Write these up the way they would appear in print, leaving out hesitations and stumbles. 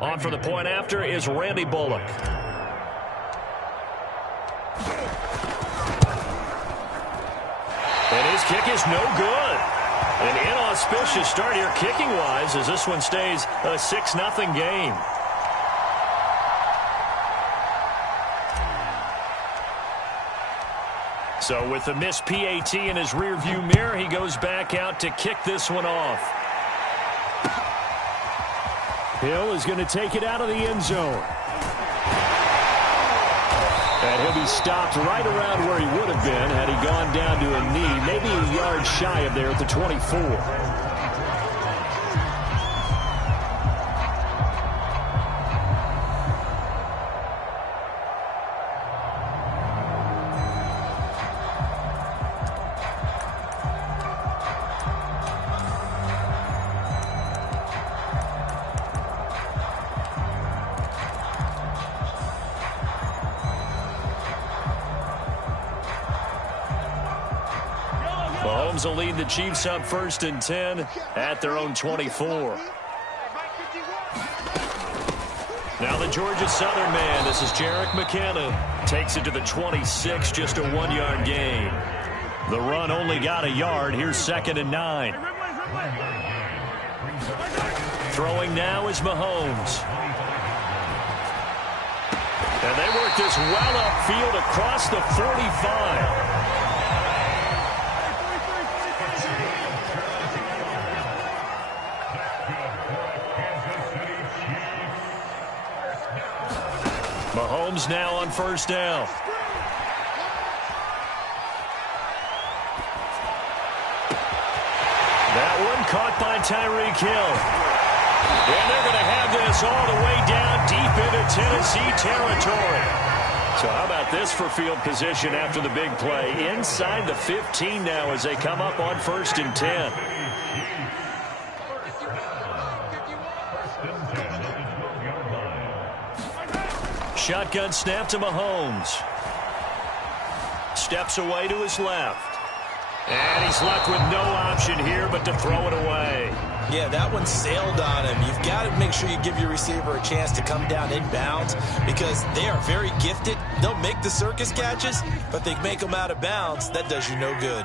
On for the point after is Randy Bullock. And his kick is no good. An inauspicious start here kicking-wise as this one stays a 6-0 game. So with the missed PAT in his rearview mirror, he goes back out to kick this one off. Hill is going to take it out of the end zone. And he'll be stopped right around where he would have been had he gone down to a knee, maybe a yard shy of there at the 24. Mahomes will lead the Chiefs up 1st and 10 at their own 24. Now the Georgia Southern man, this is Jerick McKinnon, takes it to the 26, just a 1-yard gain. The run only got a yard. Here's 2nd and 9. Throwing now is Mahomes. And they work this well upfield across the 45. Mahomes now on 1st down. That one caught by Tyreek Hill. And they're going to have this all the way down deep into Tennessee territory. So how about this for field position after the big play? Inside the 15 now as they come up on 1st and 10. Shotgun snap to Mahomes. Steps away to his left. And he's left with no option here but to throw it away. Yeah, that one sailed on him. You've got to make sure you give your receiver a chance to come down inbounds because they are very gifted. They'll make the circus catches, but they make them out of bounds. That does you no good.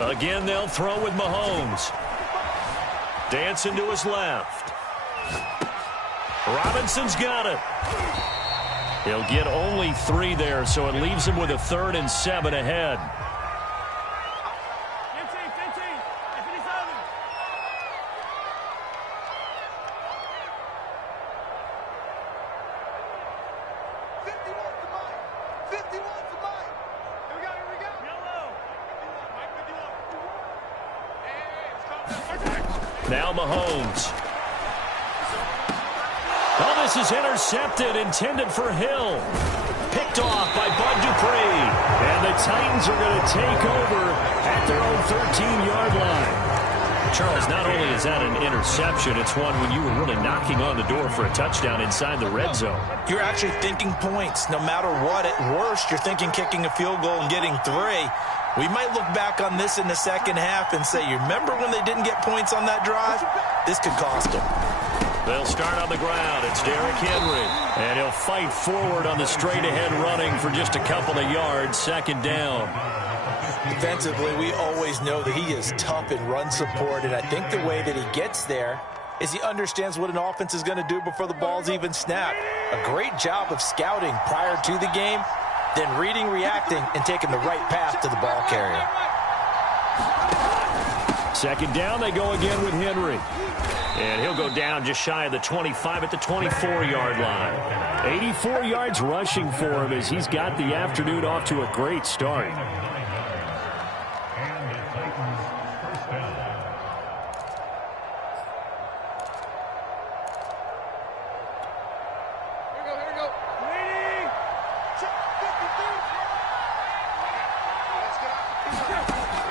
Again, they'll throw with Mahomes. Dancing to his left. Robinson's got it. He'll get only 3 there, so it leaves him with a 3rd and 7 ahead. Now Mahomes. Oh, this is intercepted, intended for Hill. Picked off by Bud Dupree. And the Titans are going to take over at their own 13-yard line. Charles, not only is that an interception, it's one when you were really knocking on the door for a touchdown inside the red zone. You're actually thinking points. No matter what, at worst, you're thinking kicking a field goal and getting 3. We might look back on this in the second half and say, you remember when they didn't get points on that drive? This could cost them. They'll start on the ground. It's Derrick Henry. And he'll fight forward on the straight-ahead running for just a couple of yards. 2nd down. Defensively, we always know that he is tough in run support, and I think the way that he gets there is he understands what an offense is going to do before the ball's even snapped. A great job of scouting prior to the game, then reading, reacting, and taking the right path to the ball carrier. 2nd down, they go again with Henry. And he'll go down just shy of the 25 at the 24-yard line. 84 yards rushing for him as he's got the afternoon off to a great start.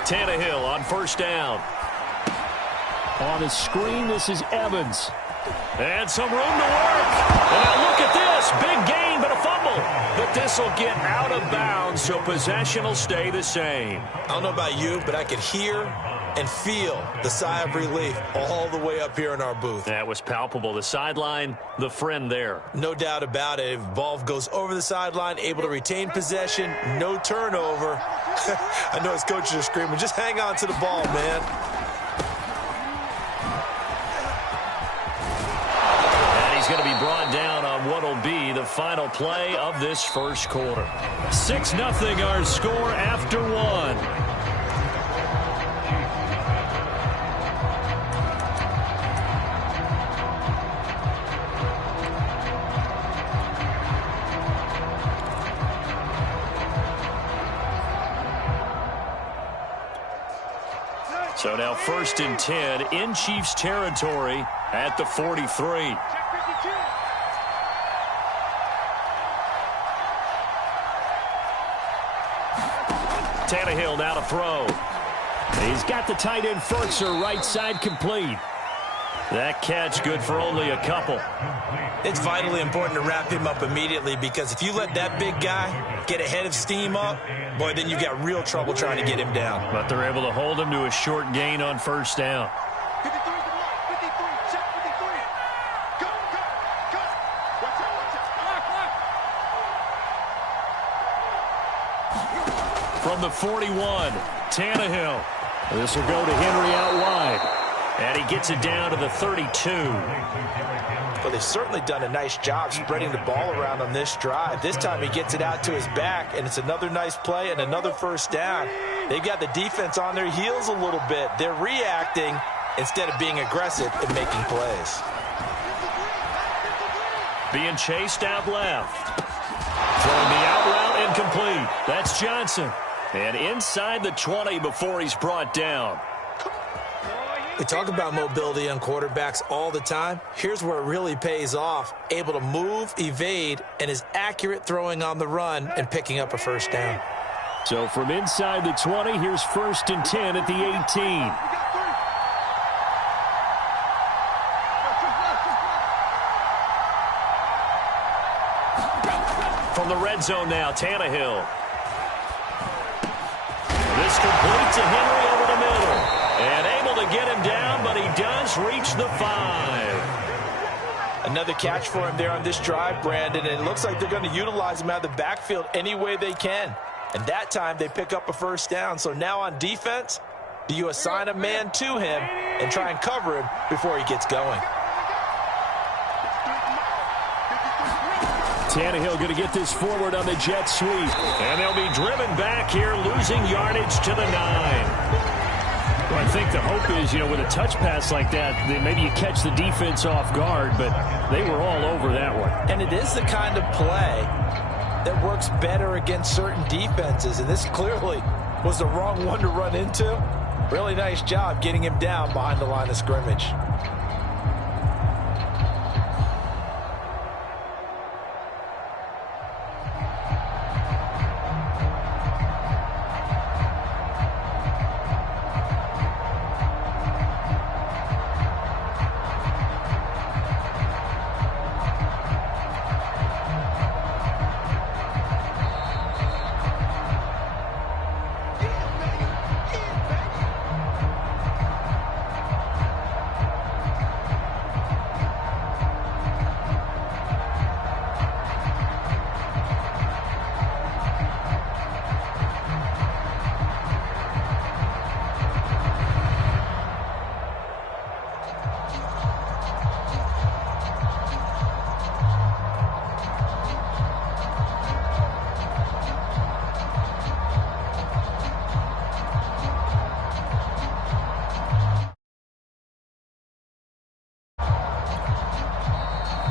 Tannehill on 1st down. On the screen, this is Evans. And some room to work. And now look at this. Big gain, but a fumble. But this this will get out of bounds, so possession will stay the same. I don't know about you, but I could hear and feel the sigh of relief all the way up here in our booth. That was palpable. The sideline, the friend there. No doubt about it. If ball goes over the sideline, able to retain possession, no turnover. I know his coaches are screaming, just hang on to the ball, man. And he's going to be brought down on what will be the final play of this first quarter. 6-0 our score after one. So now 1st and 10 in Chiefs territory at the 43. Tannehill now to throw. He's got the tight end Fertzer right side complete. That catch good for only a couple. It's vitally important to wrap him up immediately, because if you let that big guy get ahead of steam up, boy, then you've got real trouble trying to get him down. But they're able to hold him to a short gain on 1st down. 53 to the line. 53, check 53. Go, go, go. Watch out, watch out. From the 41, Tannehill. This will go to Henry out wide. And he gets it down to the 32. Well, they've certainly done a nice job spreading the ball around on this drive. This time he gets it out to his back, and it's another nice play and another 1st down. They've got the defense on their heels a little bit. They're reacting instead of being aggressive and making plays. Being chased out left. Throwing the out route incomplete. That's Johnson. And inside the 20 before he's brought down. We talk about mobility on quarterbacks all the time. Here's where it really pays off. Able to move, evade, and is accurate throwing on the run and picking up a 1st down. So from inside the 20, here's 1st and 10 at the 18. From the red zone now, Tannehill. This complete to Henry over the middle. And able to get him down, but he does reach the 5. Another catch for him there on this drive, Brandon, and it looks like they're going to utilize him out of the backfield any way they can. And that time they pick up a 1st down. So now on defense, do you assign a man to him and try and cover him before he gets going? Tannehill going to get this forward on the jet sweep. And they'll be driven back here, losing yardage to the 9. Well, I think the hope is, with a touch pass like that, maybe you catch the defense off guard, but they were all over that one. And it is the kind of play that works better against certain defenses, and this clearly was the wrong one to run into. Really nice job getting him down behind the line of scrimmage.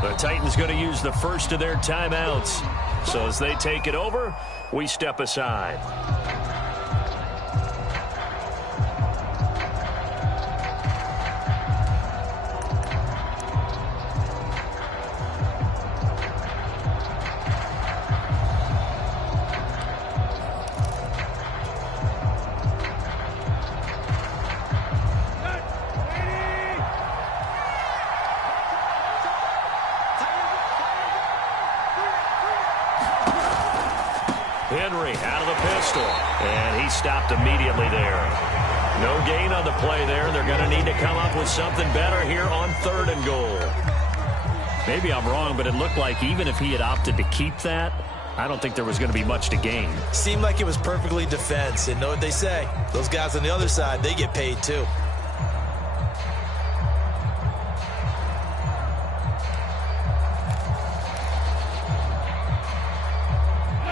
The Titans going to use the first of their timeouts. So as they take it over, we step aside. Henry out of the pistol. And he stopped immediately there. No gain on the play there. They're going to need to come up with something better here on 3rd and goal. Maybe I'm wrong, but it looked like even if he had opted to keep that, I don't think there was going to be much to gain. Seemed like it was perfectly defense. And know what they say? Those guys on the other side, they get paid too.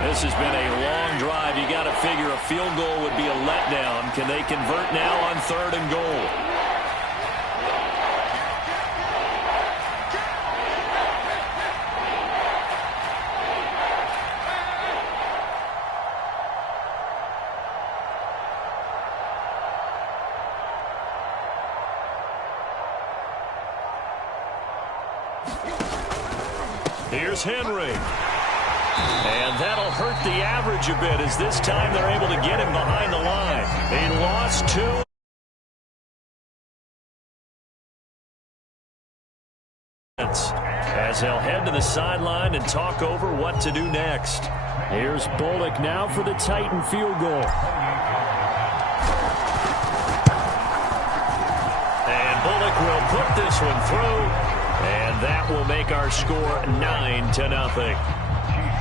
This has been a long drive. You got to figure a field goal would be a letdown. Can they convert now on 3rd and goal? Here's Henry. And that'll hurt the average a bit as this time they're able to get him behind the line. They lost 2. As they'll head to the sideline and talk over what to do next. Here's Bullock now for the Titan field goal. And Bullock will put this one through. And that will make our score 9-0.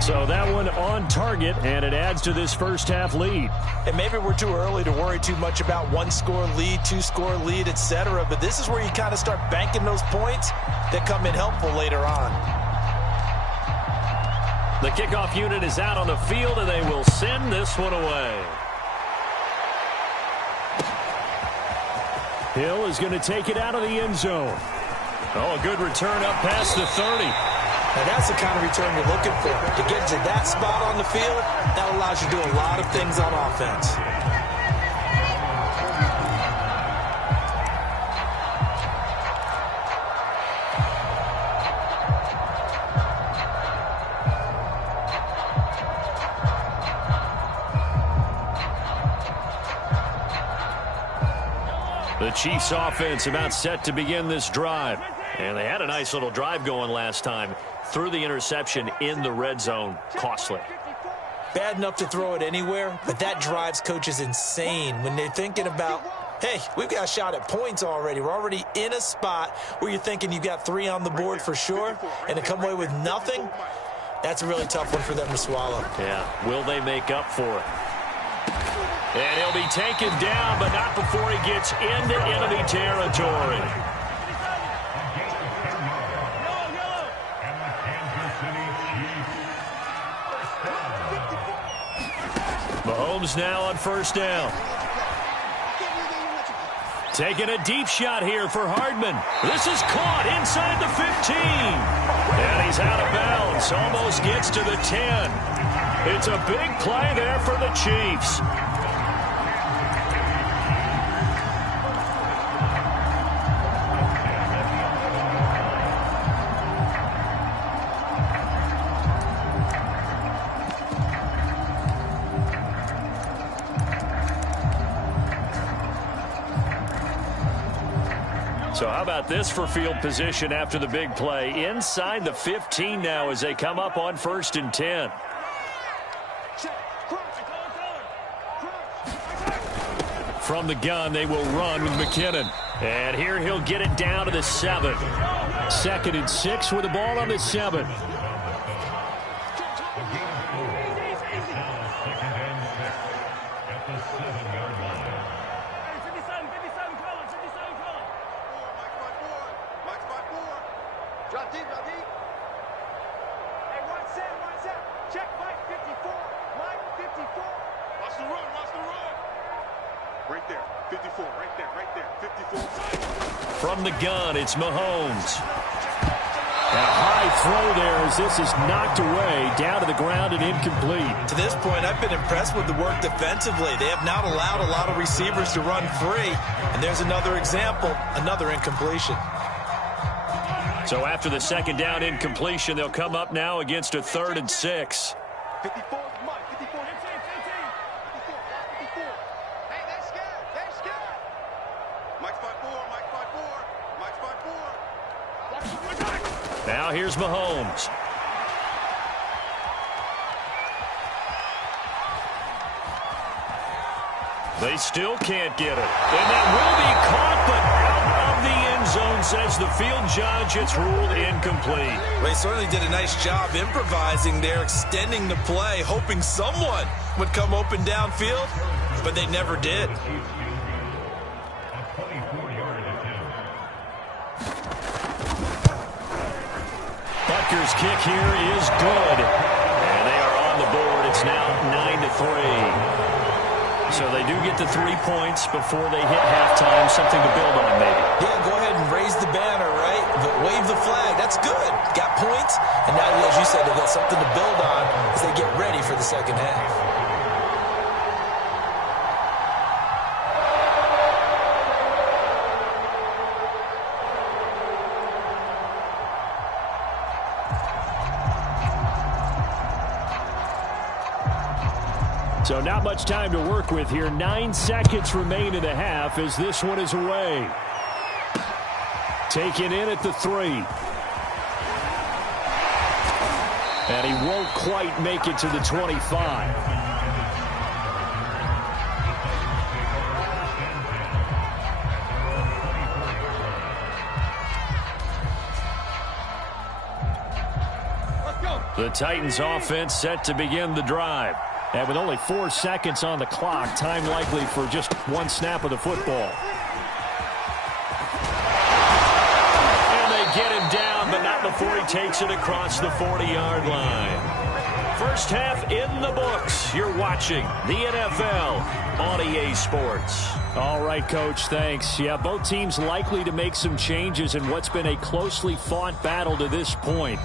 So that one on target, and it adds to this first half lead. And maybe we're too early to worry too much about 1-score lead, 2-score lead, etc. But this is where you kind of start banking those points that come in helpful later on. The kickoff unit is out on the field, and they will send this one away. Hill is going to take it out of the end zone. Oh, a good return up past the 30. Now that's the kind of return you're looking for. To get to that spot on the field, that allows you to do a lot of things on offense. The Chiefs offense about set to begin this drive. And they had a nice little drive going last time. Threw the interception in the red zone. Costly. Bad enough to throw it anywhere, but that drives coaches insane when they're thinking about, hey, we've got a shot at points already. We're already in a spot where you're thinking you've got 3 on the board for sure, and to come away with nothing, that's a really tough one for them to swallow. Yeah, will they make up for it? And he'll be taken down, but not before he gets into enemy territory. Mahomes now on first down. Taking a deep shot here for Hardman. This is caught inside the 15. And he's out of bounds. Almost gets to the 10. It's a big play there for the Chiefs. So how about this for field position after the big play? Inside the 15 now as they come up on 1st and 10. From the gun, they will run with McKinnon. And here he'll get it down to the 7. 2nd and 6 with the ball on the 7. From the gun, it's Mahomes. A high throw there as this is knocked away, down to the ground and incomplete. To this point, I've been impressed with the work defensively. They have not allowed a lot of receivers to run free. And there's another example, another incompletion. So after the 2nd down incompletion, they'll come up now against a 3rd and 6. 54, Mike, 54, 15, 54. Hey, they're scared, they're scared. Mike's 5'4", Mike's 5'4", Mike's 5'4". Now here's Mahomes. They still can't get it. And that will be caught, but out of the end zone, says the field judge. It's ruled incomplete. They certainly did a nice job improvising there, extending the play, hoping someone would come open downfield, but they never did. Butker's kick here is good. And they are on the board. It's now 9-3. So they do get the 3 points before they hit halftime. Something to build on, maybe. Yeah, go ahead and raise the banner, right? But wave the flag. That's good. Got points. And now, as you said, they've got something to build on as they get ready for the second half. So not much time to work with here. 9 seconds remain in the half as this one is away. Taken in at the 3. And he won't quite make it to the 25. The Titans offense set to begin the drive. And with only 4 seconds on the clock, time likely for just one snap of the football. And they get him down, but not before he takes it across the 40-yard line. First half in the books. You're watching the NFL on EA Sports. All right, Coach, thanks. Yeah, both teams likely to make some changes in what's been a closely fought battle to this point.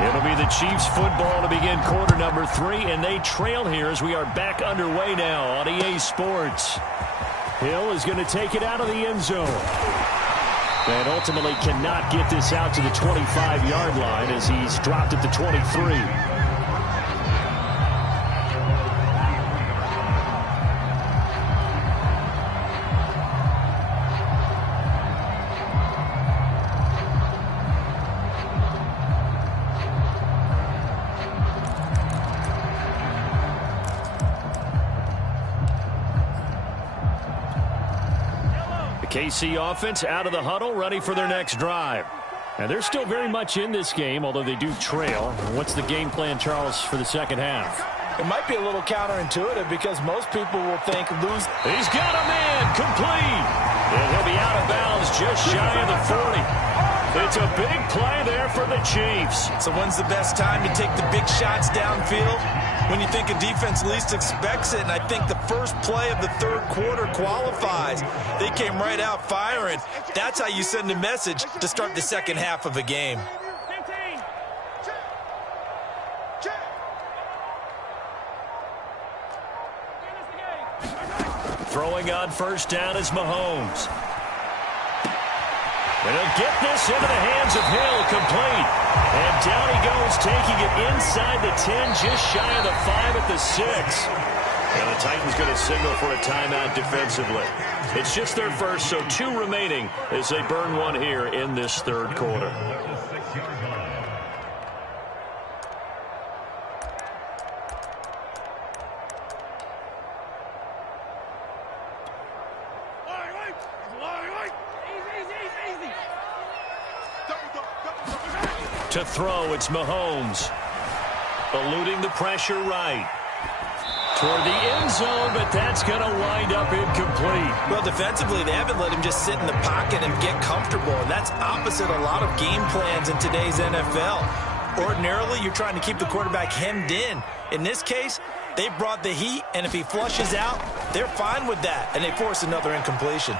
It'll be the Chiefs football to begin quarter number 3, and they trail here as we are back underway now on EA Sports. Hill is going to take it out of the end zone. And ultimately cannot get this out to the 25-yard line as he's dropped at the 23. KC offense out of the huddle, ready for their next drive. And they're still very much in this game, although they do trail. What's the game plan, Charles, for the second half? It might be a little counterintuitive because most people will think lose. He's got a man complete. And he'll be out of bounds just shy of the 40. It's a big play there for the Chiefs. So when's the best time to take the big shots downfield? When you think a defense least expects it, and I think the first play of the third quarter qualifies. They came right out firing. That's how you send a message to start the second half of a game. Throwing on first down is Mahomes. And he'll get this into the hands of Hill, complete. And down he goes, taking it inside the 10, just shy of the 5 at the 6. And the Titans going to signal for a timeout defensively. It's just their first, so 2 remaining as they burn one here in this third quarter. To throw, it's Mahomes. Eluding the pressure right. Toward the end zone, but that's going to wind up incomplete. Well, defensively, they haven't let him just sit in the pocket and get comfortable, and that's opposite a lot of game plans in today's NFL. Ordinarily, you're trying to keep the quarterback hemmed in. In this case, they brought the heat, and if he flushes out, they're fine with that, and they force another incompletion.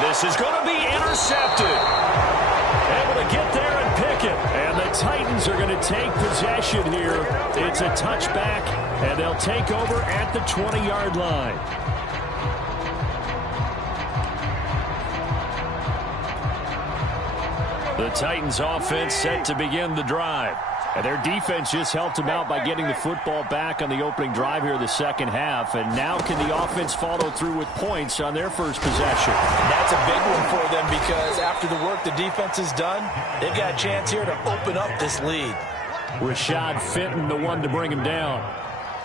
This is going to be intercepted. Able to get there and pick it. And the Titans are going to take possession here. It's a touchback, and they'll take over at the 20-yard line. The Titans offense set to begin the drive. And their defense just helped them out by getting the football back on the opening drive here in the second half. And now can the offense follow through with points on their first possession? And that's a big one for them because after the work the defense has done, they've got a chance here to open up this lead. Rashad Fenton, the one to bring him down.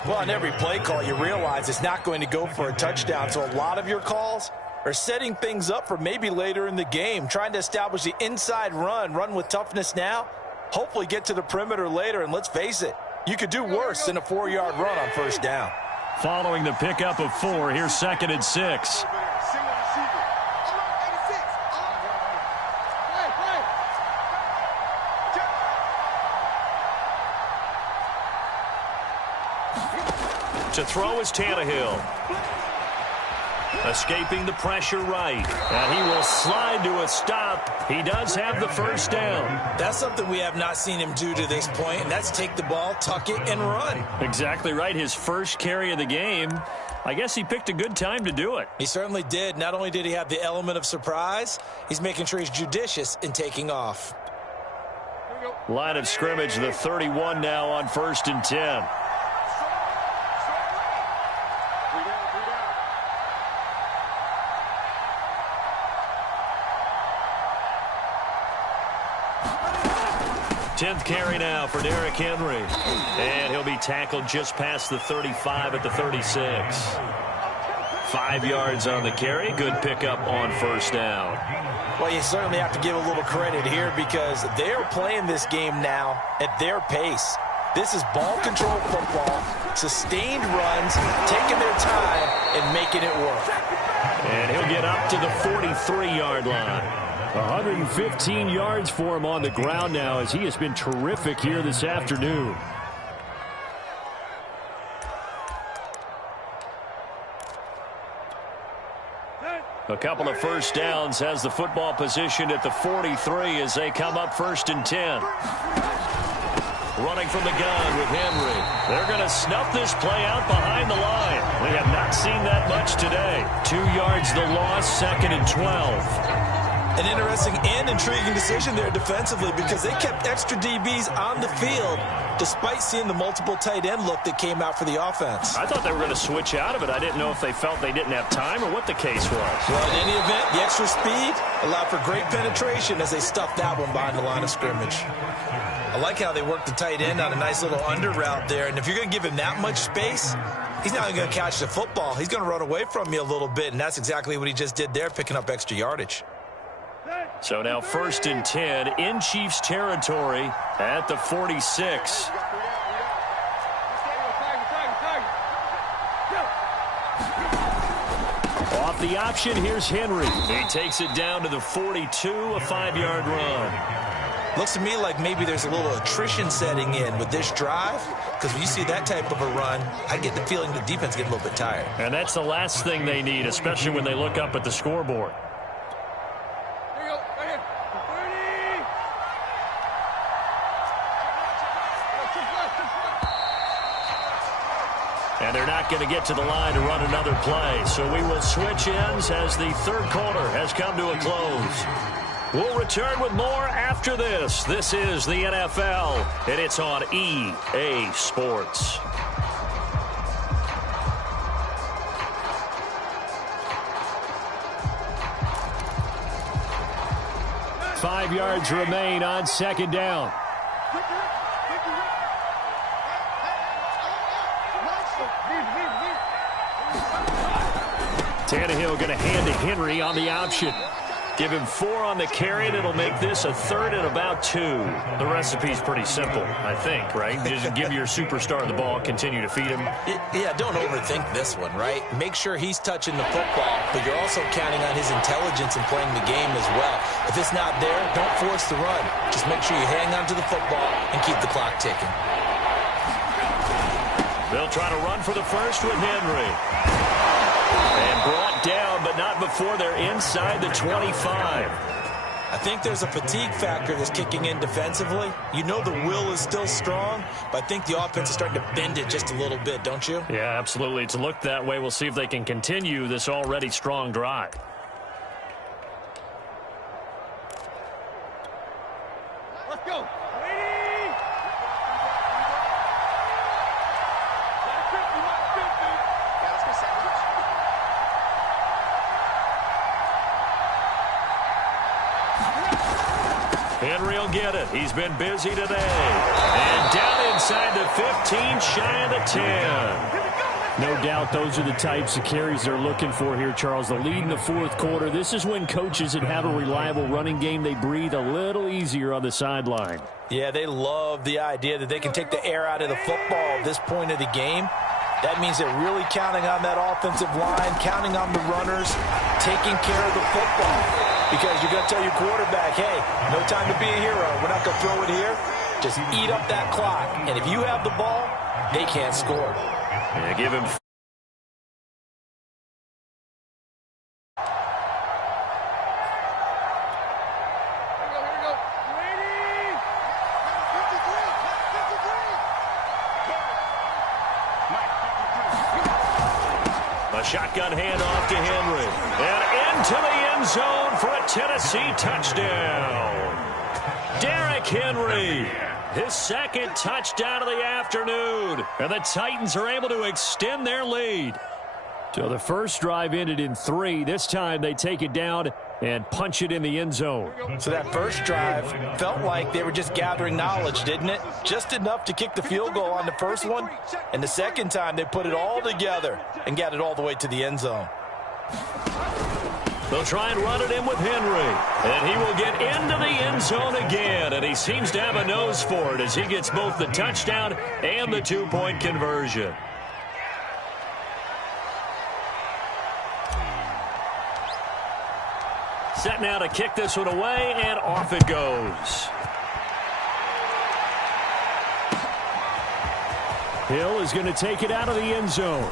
Well, on every play call, you realize it's not going to go for a touchdown. So a lot of your calls are setting things up for maybe later in the game, trying to establish the inside run with toughness now, hopefully get to the perimeter later. And let's face it, you could do worse than a 4-yard run on first down. Following the pickup of 4, here's 2nd and 6. To throw is Tannehill. Escaping the pressure right. And he will slide to a stop. He does have the first down. That's something we have not seen him do to this point, and that's take the ball, tuck it, and run. Exactly right. His first carry of the game. I guess he picked a good time to do it. He certainly did. Not only did he have the element of surprise, he's making sure he's judicious in taking off. Line of scrimmage, the 31 now on 1st and 10. Tenth carry now for Derrick Henry. And he'll be tackled just past the 35 at the 36. 5 yards on the carry. Good pickup on first down. Well, you certainly have to give a little credit here because they're playing this game now at their pace. This is ball control football, sustained runs, taking their time and making it work. And he'll get up to the 43-yard line. 115 yards for him on the ground now as he has been terrific here this afternoon. A couple of first downs has the football positioned at the 43 as they come up 1st and 10. Running from the gun with Henry. They're going to snuff this play out behind the line. We have not seen that much today. 2 yards the loss, 2nd and 12. An interesting and intriguing decision there defensively because they kept extra DBs on the field despite seeing the multiple tight end look that came out for the offense. I thought they were going to switch out of it. I didn't know if they felt they didn't have time or what the case was. Well, in any event, the extra speed allowed for great penetration as they stuffed that one behind the line of scrimmage. I like how they worked the tight end on a nice little under route there. And if you're going to give him that much space, he's not going to catch the football. He's going to run away from you a little bit, and that's exactly what he just did there, picking up extra yardage. So now 1st and 10 in Chiefs territory at the 46. Off the option, here's Henry. He takes it down to the 42, a 5-yard run. Looks to me like maybe there's a little attrition setting in with this drive because when you see that type of a run, I get the feeling the defense gets a little bit tired. And that's the last thing they need, especially when they look up at the scoreboard. And they're not going to get to the line to run another play. So we will switch ends as the third quarter has come to a close. We'll return with more after this. This is the NFL, and it's on EA Sports. Five yards remain on 2nd down. Tannehill going to hand to Henry on the option. Give him 4 on the carry, and it'll make this a 3rd and about 2. The recipe's pretty simple, I think, right? Just give your superstar the ball, continue to feed him. Yeah, don't overthink this one, right? Make sure he's touching the football, but you're also counting on his intelligence in playing the game as well. If it's not there, don't force the run. Just make sure you hang on to the football and keep the clock ticking. They'll try to run for the first with Henry. And brought down, but not before they're inside the 25. I think there's a fatigue factor that's kicking in defensively. You know the will is still strong, but I think the offense is starting to bend it just a little bit, don't you? Yeah, absolutely. It's looked that way. We'll see if they can continue this already strong drive. Go. Henry will get it. He's been busy today. And down inside the 15, shy of the 10. No doubt those are the types of carries they're looking for here, Charles. The lead in the fourth quarter. This is when coaches that have a reliable running game, they breathe a little easier on the sideline. Yeah, they love the idea that they can take the air out of the football at this point of the game. That means they're really counting on that offensive line, counting on the runners, taking care of the football. Because you're going to tell your quarterback, hey, no time to be a hero. We're not going to throw it here. Just eat up that clock. And if you have the ball, they can't score. Yeah, give him. A shotgun handoff to Henry. And into the end zone for a Tennessee touchdown. Derrick Henry. His second touchdown of the afternoon. And the Titans are able to extend their lead. So the first drive ended in 3. This time they take it down and punch it in the end zone. So that first drive felt like they were just gathering knowledge, didn't it? Just enough to kick the field goal on the first one. And the second time they put it all together and got it all the way to the end zone. They'll try and run it in with Henry. And he will get into the end zone again. And he seems to have a nose for it as he gets both the touchdown and the 2-point conversion. Set now to kick this one away, and off it goes. Hill is going to take it out of the end zone.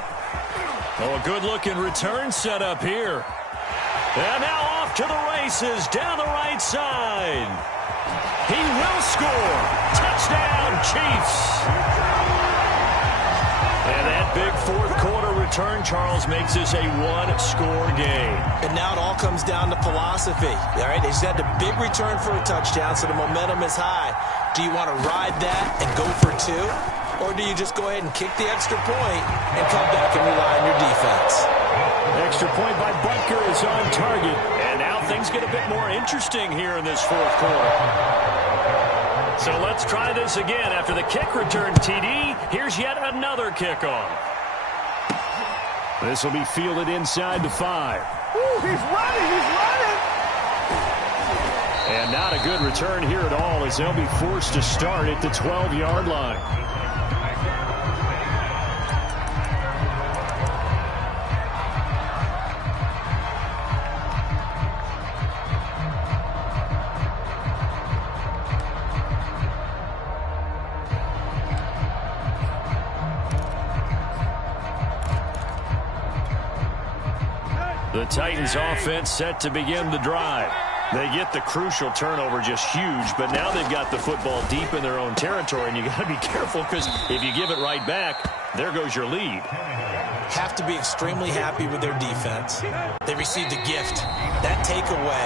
Oh, a good-looking return set up here. And now off to the races down the right side. He will score. Touchdown, Chiefs. And that big fourth quarter return, Charles, makes this a one-score game. And now it all comes down to philosophy. All right, they just had the big return for a touchdown, so the momentum is high. Do you want to ride that and go for 2? Or do you just go ahead and kick the extra point and come back and rely on your defense? Extra point by Butker is on target. And now things get a bit more interesting here in this fourth quarter. So let's try this again. After the kick return, TD, here's yet another kickoff. This will be fielded inside the 5. Ooh, he's running. And not a good return here at all as they'll be forced to start at the 12-yard line. The Titans offense set to begin the drive. They get the crucial turnover, just huge, but now they've got the football deep in their own territory, and you got to be careful because if you give it right back, there goes your lead. Have to be extremely happy with their defense. They received a gift. That takeaway,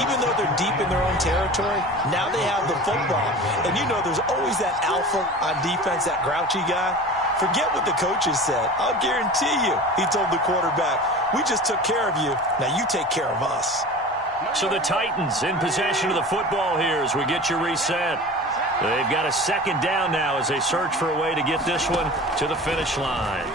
even though they're deep in their own territory, now they have the football. And you know there's always that alpha on defense, that grouchy guy. Forget what the coaches said. I'll guarantee you, he told the quarterback, we just took care of you. Now you take care of us. So the Titans in possession of the football here as we get you reset. They've got a second down now as they search for a way to get this one to the finish line.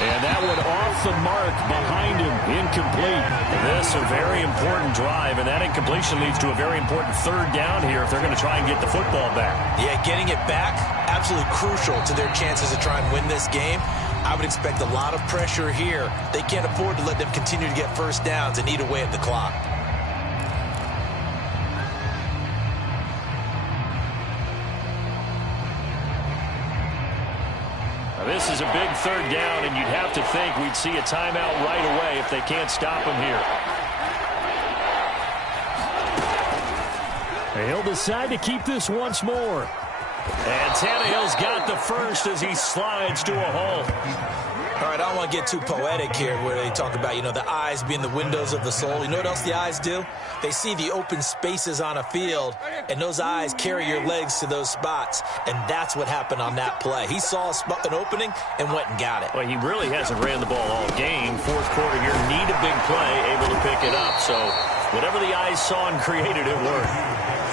And that one off the mark behind him, incomplete. This a very important drive, and that incompletion leads to a very important third down here if they're going to try and get the football back. Yeah, getting it back, absolutely crucial to their chances to try and win this game. I would expect a lot of pressure here. They can't afford to let them continue to get first downs and eat away at the clock. This is a big third down, and you'd have to think we'd see a timeout right away if they can't stop him here. He'll decide to keep this once more. And Tannehill's got the first as he slides to a halt. All right, I don't want to get too poetic here where they talk about, the eyes being the windows of the soul. You know what else the eyes do? They see the open spaces on a field, and those eyes carry your legs to those spots, and that's what happened on that play. He saw an opening and went and got it. Well, he really hasn't ran the ball all game. Fourth quarter here, need a big play, able to pick it up. So whatever the eyes saw and created, it worked.